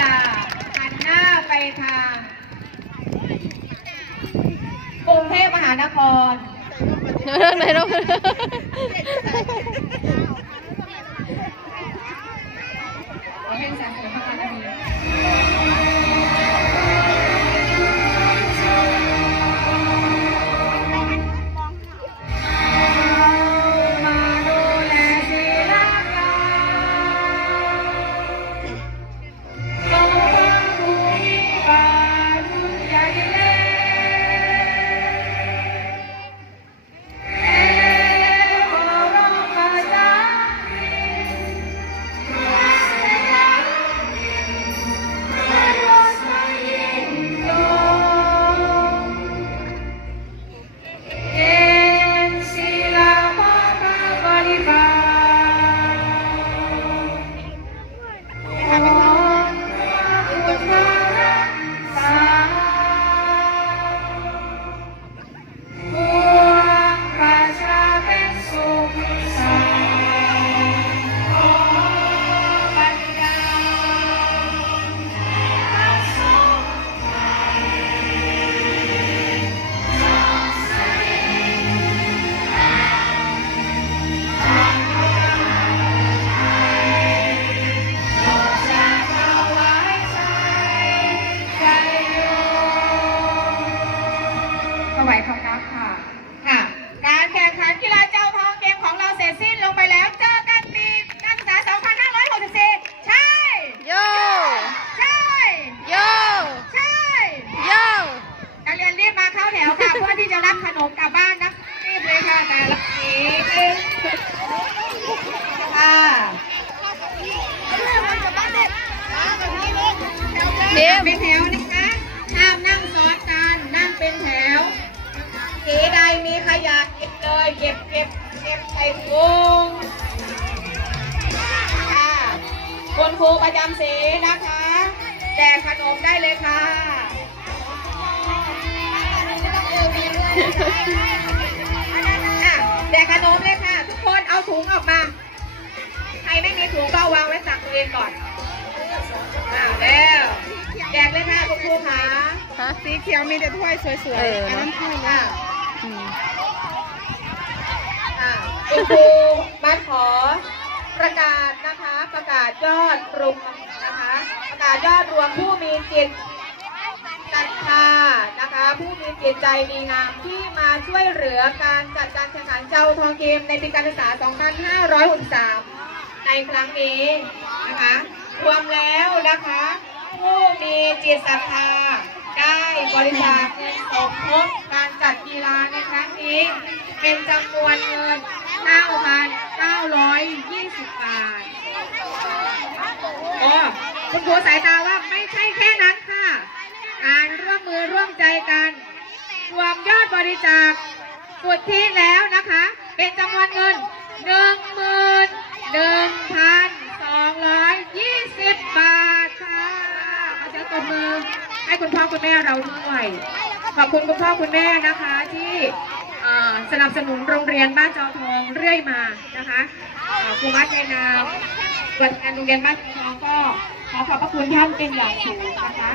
ลาหันหน้าไปทางกรุงเทพมหานครเรื่องไหนเรื่องเลยค่ะแต่ละทีนึงค่ะเทียมเป็นแถวนะคะห้ามนั่งซ้อนกัน นั่งเป็นแถวสีใดมีขยะเก็บเลยเก็บเก็บเก็บใส่ถุงค่ะคุณครูประจำสีนะคะ แจกขนมได้เลยค่ะ จกขนมเลยค่ะ ทุกคนเอาถุงออกมา ใครไม่มีถุงก็เอาวางไว้ตักตัวเองก่อนอ่าแล้วแจกเลยค่ะคุณครูค่ะฮะสีเขียวมีแต่ถ้วยสวยเออๆอันนั้นถ้วยค่ะอืมอะคุณครูมาขอประกาศนะคะ ประกาศยอดรวมนะคะ ประกาศยอดรวมผู้มีจิตศรัทธา ผู้มีจิตใจดีงามที่มาช่วยเหลือการจัดการแข่งขันเจ้าทองเกมในปีการศึกษา 2563 ในครั้งนี้นะคะรวมแล้วนะคะ ผู้มีจิตศรัทธาได้บริจาคเงินสมทบการจัดกีฬาในครั้งนี้ เป็นจำนวนเงิน 9,920 บาทโอ้คุณครูสายตาว่าไม่ใช่แค่นั้นค่ะ การร่วมมือร่วมใจกัน รวมยอดบ ริจาคสุทธิแล้วนะคะ เป็นจำนวนเงิน11,220บาทค่ะขอเสียงตบมือให้คุณพ่อคุณแม่เราด้วยขอบคุณคุณพ่อคุณแม่นะคะที่สนับสนุนโรงเรียนบ้านจอทองเรื่อยมานะคะเอ่อครูมัดในนามตัวแทนโรงเรียนบ้านจอทองก็ขอขอบพระคุณท่านเป็นอย่างสูงนะคะ